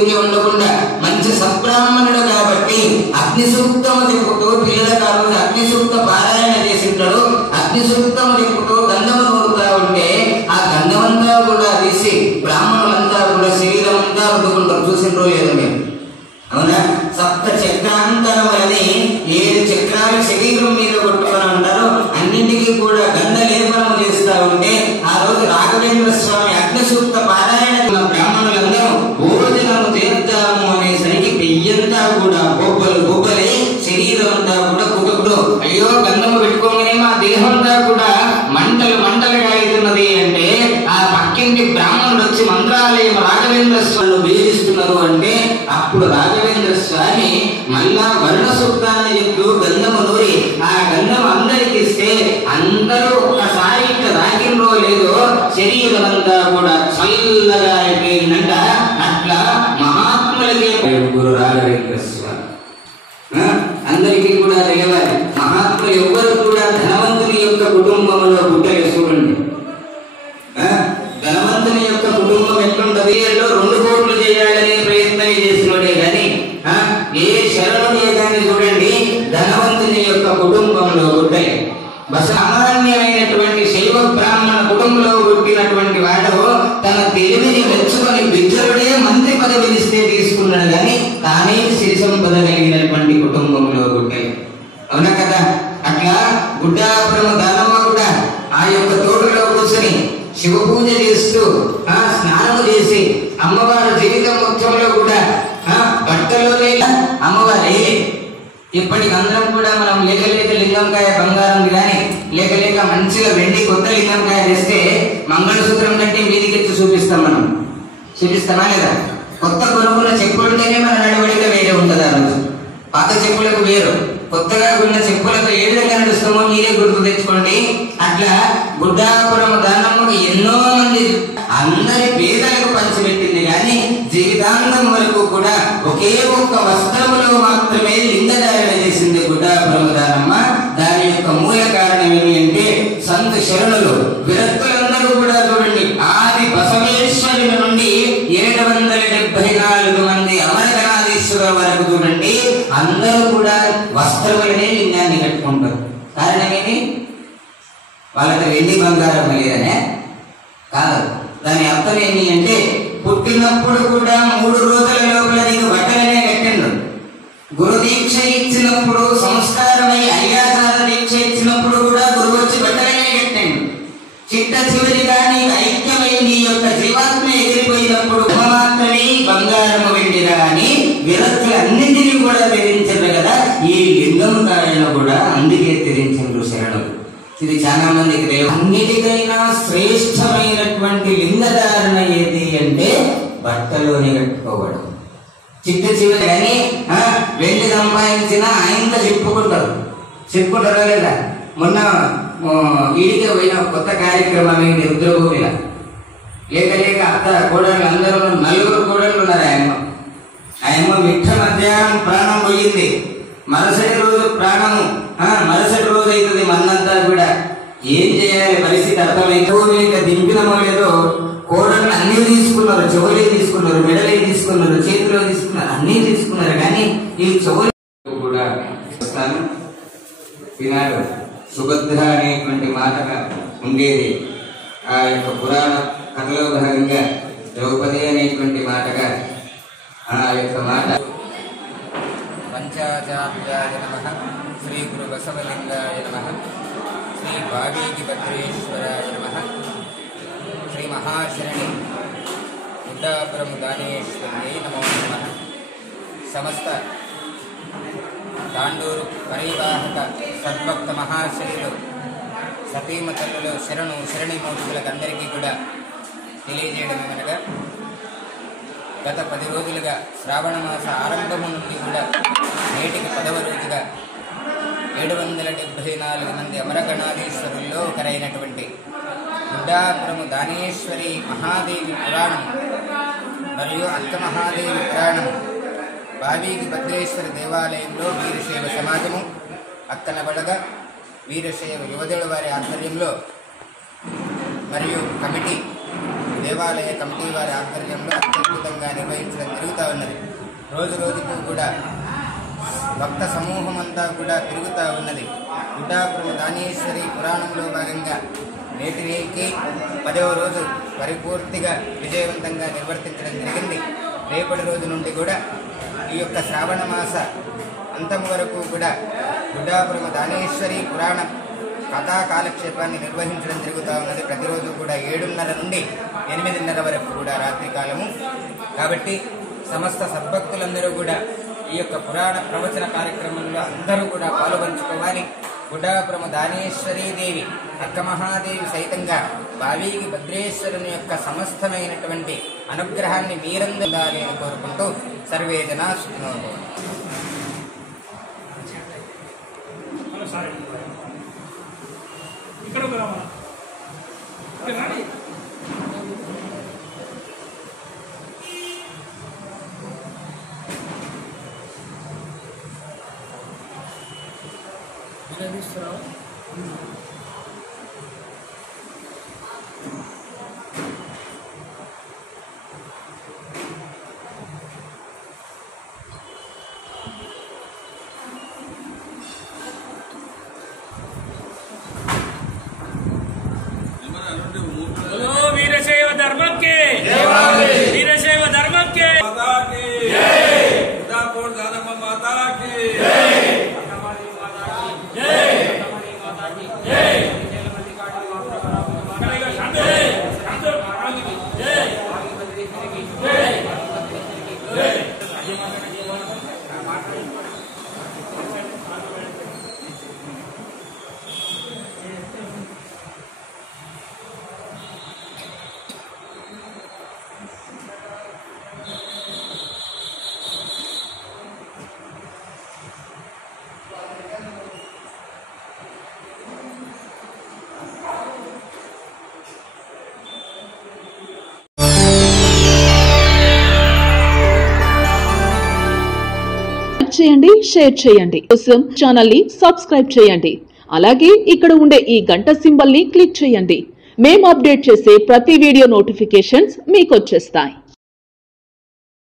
ఊరికే ఉండకుండా మంచి సద్బ్రాహ్మణుడు కాబట్టి అగ్ని సూక్తము చెప్పుతూ పిల్లల కాలం అగ్ని సూక్త పారాయణ చేసింటాడు. అగ్ని సూక్తము చెప్పుతూ గంధము నూరుతా ఉంటే ఆ గంధమంతా కూడా తీసి బ్రాహ్మణులంతా కూడా శరీరం అంతా రుద్దుకుంటారు. చూసిండ్రో లేదు మీరు? అవునా? సప్త చక్రాంతరములని 7 చక్రాలు శరీరం మీద కొట్టుకొని ఉంటారు. అన్నింటికీ కూడా గంధ లేపనము చేస్తూ ఉంటే ఆ రోజు రాఘవేంద్ర స్వామి అగ్ని సూక్త పారాయణ బ్రాహ్మణులందరూ భోజనము చేద్దాము అనేసరికి పెయ్యంతా కూడా బొబ్బలే శరీరం అంతా కూడా కుదుపుడు. అయ్యో గంధము పెట్టుకోగానే మా దేహంతా కూడా మంటలుగా అవుతున్నది అంటే ఆ పక్కింటి బ్రాహ్మణుడు వచ్చి మంత్రాలయం రాఘవేంద్ర స్వామిని వేధిస్తున్నారు అంటే అప్పుడు రాఘవేంద్ర స్వామి మళ్ళా వర్ణ సూక్తాన్ని చెప్తూ గంధము నూరి ఆ గంధం అందరికి ఇస్తే అందరూ ఒక్కసారి ఇట్లా రాకిందో లేదో శరీరం అంతా కూడా చల్లగా అయిపోయిందంట. అట్లా మహాత్ములకే గురు రాఘవేంద్ర స్వామి అందరికీ కూడా తెలియాలి. మహాత్ములు ఎవ్వరు కూడా ధనవంతుని యొక్క కుటుంబంలో పుట్టలేదు. చూడండి, ధనవంతుని యొక్క కుటుంబం ఎట్లుంటది? 2 కోట్లు చేయాలనే ప్రయత్నం చేసినోడే కానీ ఏ శరణుడే కానీ చూడండి ధనవంతుని యొక్క కుటుంబంలో పుట్టలే. సామాన్యమైనటువంటి శైవ బ్రాహ్మణ కుటుంబంలో పుట్టినటువంటి వాడు తన తెలివిని మెచ్చుకొని బిజ్జరుడే మంత్రి పదవిని ఇస్తే తీసుకున్నాడు కానీ తానే సిరి సంపద కలిగినటువంటి కుటుంబంలో పుట్టలే. అవునా కదా? అట్లా గుడ్డాపురం దానమ్మ కూడా ఆ యొక్క తోటలో కూర్చొని శివ పూజ చేస్తూ స్నానము చేసి అమ్మవారి జీవితం మొత్తంలో కూడా బట్టలోనే అమ్మవారే. ఇప్పటికి అందరం కూడా మనం లేక లింగంకాయ బంగారం కానీ లేక మంచిగా వెండి కొత్త లింగంకాయ తెస్తే మంగళసూత్రం కంటే మీదికెత్తి చూపిస్తాం. మనం చూపిస్తామా లేదా? కొత్త కొనుక్కున్న చెప్పులుంటేనే మన నడవడిక వేరే ఉంటుంది. ఆ రోజు పాత చెప్పులకు వేరు, కొత్తగా ఉన్న చెప్పులకు ఏ విధంగా నడుస్తామో మీరే గుర్తు తెచ్చుకోండి. అట్లా గుడ్డాపురం దానమ్మకు ఎన్నో మంది అందరి పేదలకు పంచిపెట్టింది కానీ జీవితాంతం వరకు కూడా ఒకే ఒక్క వస్త్రములో మాత్రమే లింగధారణ చేసింది గుడ్డాపురం దానమ్మ. దాని యొక్క మూల కారణం ఏమి అంటే సంత శరణులు విరక్తులందరూ కూడా చూడండి ఆది బసవేశ్వరుని నుండి 774 మంది అమరగణాధీశ్వర వరకు చూడండి అందరూ కూడా వస్త్రములనే లింగాన్ని కట్టుకుంటారు. కారణం ఏమి? వాళ్ళకి వెండి బంగారం లేదనే కాదు. దాని అర్థం ఏమి అంటే పుట్టినప్పుడు కూడా 3 రోజుల లోపల నీకు బట్టలనే కట్టిండు. గురు దీక్ష ఇచ్చినప్పుడు సంస్కారమై అయ్యాచార దీక్ష ఇచ్చినప్పుడు కూడా గురువు వచ్చి బట్టలనే కట్టిండు. చిట్ట చివరిగా నీకు ఐక్యమై నీ యొక్క జీవాత్మ ఎగిరిపోయినప్పుడు మాత్రమే బంగారము వెండిరా అని విరక్తులన్నింటినీ కూడా ధరించారు కదా. ఈ లింగం కాయన కూడా అందుకే ధరించారు శరణులు. ఇది చాలా మందికి తెలియదు. అన్నిటికైనా శ్రేష్టమైనటువంటి లింగధారణ ఏది అంటే బట్టలోనే కట్టుకోవడం. చిట్ట చివరి కానీ వెండి సంపాదించిన ఆయనతో చెప్పుకుంటారా లేదా? మొన్న ఈడికే పోయిన కొత్త కార్యక్రమం ఏంటి రుద్రభూమిలో లేక అత్త కోడళ్ళు అందరూ 4 కోడళ్ళు ఉన్నారు. ఆయమ్మ మిట్ట మధ్యాహ్నం ప్రాణం పోయింది. మరుసటి రోజు ప్రాణము మరుసటి రోజు అవుతుంది. మన్నంతా కూడా ఏం చేయాలి పరిస్థితి అర్థమైంది. ఇంకా దింపినమో లేదో కోడళ్ళు అన్నీ తీసుకున్నారు. చెవులే తీసుకున్నారు, మెడలే తీసుకున్నారు, చేతిలో తీసుకున్నారు, అన్నీ తీసుకున్నారు. కానీ ఈ చెవులు కూడా వస్తాను. ఈనాడు సుభద్ర అనేటువంటి మాటగా ఉండేది. ఆ యొక్క పురాణ కథలో భాగంగా ద్రౌపది అనేటువంటి మాటగా ఆ యొక్క మాట. పంచాచార్యాయ నమః, శ్రీ గురు బసవలింగాయ నమః, శ్రీ భాగీకి భద్రేశ్వరాయ నమః, శ్రీ మహాశరణి గుడ్డాపురం దానేశ్వర్యై నమో నమః. సమస్త తాండూరు పరివాహక సద్భక్త మహాశయులు సతీమ తల్లులు శరణిమూర్తులకు అందరికీ కూడా తెలియజేయడం ఏమనగా గత 10 రోజులుగా శ్రావణ మాస ఆరంభము నుండి కూడా నేటికి 10వ రోజుగా 774 మంది అమరగణాధీశ్వరుల్లో ఒకరైనటువంటి గుడ్డాపురము దానేశ్వరి మహాదేవి పురాణం మరియు అత్తమహాదేవి పురాణం భావీకి భద్రేశ్వర దేవాలయంలో వీరశైవ సమాజము అక్కన బడగ వీరశైవ యువదేవుల వారి ఆధ్వర్యంలో మరియు కమిటీ దేవాలయ కమిటీ వారి ఆధ్వర్యంలో అత్యద్భుతంగా నిర్వహించడం జరుగుతూ ఉన్నది. రోజు రోజుకు కూడా భక్త సమూహం అంతా కూడా పెరుగుతూ ఉన్నది. గుడ్డాపురం దానేశ్వరి పురాణంలో భాగంగా నేటికి 10వ రోజు పరిపూర్తిగా విజయవంతంగా నిర్వర్తించడం జరిగింది. రేపటి రోజు నుండి కూడా ఈ యొక్క శ్రావణ మాస అంతం వరకు కూడా గుడ్డాపురం దానేశ్వరి పురాణం కథా కాలక్షేపాన్ని నిర్వహించడం జరుగుతూ ఉన్నది. ప్రతిరోజు కూడా 7:30 నుండి 8:30 వరకు కూడా రాత్రి కాలము. కాబట్టి సమస్త సద్భక్తులందరూ కూడా ఈ యొక్క పురాణ ప్రవచన కార్యక్రమంలో అందరూ కూడా పాల్గొంచుకోవాలి. గుడ్డాపురం దానేశ్వరీ దేవి అక్కమహాదేవి సైతంగా బావీగి భద్రేశ్వరుని యొక్క సమస్తమైనటువంటి అనుగ్రహాన్ని మీరందాలి అని కోరుకుంటూ సర్వే జనా సుఖినో భవంతు. वीरशैव धर्म के वीरशैव धर्म के माता की गुड्डापुर दानम्मा माता की చేయండి, షేర్ చేయండి. కోసం ఛానల్ ని సబ్స్క్రైబ్ చేయండి. అలాగే ఇక్కడ ఉండే ఈ గంట సింబల్ ని క్లిక్ చేయండి. మేము అప్డేట్ చేసే ప్రతి వీడియో నోటిఫికేషన్స్ మీకు వచ్చేస్తాయి.